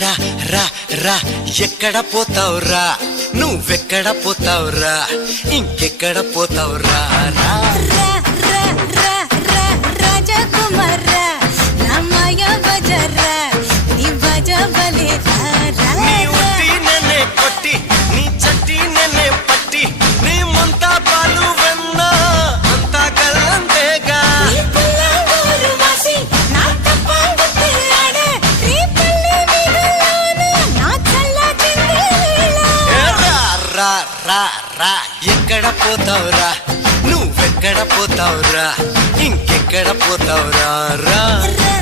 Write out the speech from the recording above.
రా రా రా ఎక్కడ పోతావురా నువ్వెక్కడ పోతావురా ఇంకెక్కడ పోతావురా రా రా రా రా రా రాజకుమారా నా మాయా బజారా నీ బజా బలే రా నీ ఉట్టి నన్నే కొట్టి నీ చట్టి నన్నే పట్టి నీ ముంతా పాలు వెన్న అంతా కల్లంతేగా నీ పుల్ల ఊరు వాసి నా తప్పాడు పిల్లాడే నీ పల్లె మిగలాను నా చల్ల చిందేళ రా రా రా రా ఎక్కడ పోతావురా నువ్వెక్కడ పోతావురా ఇంకెక్కడ పోతావురా రా రా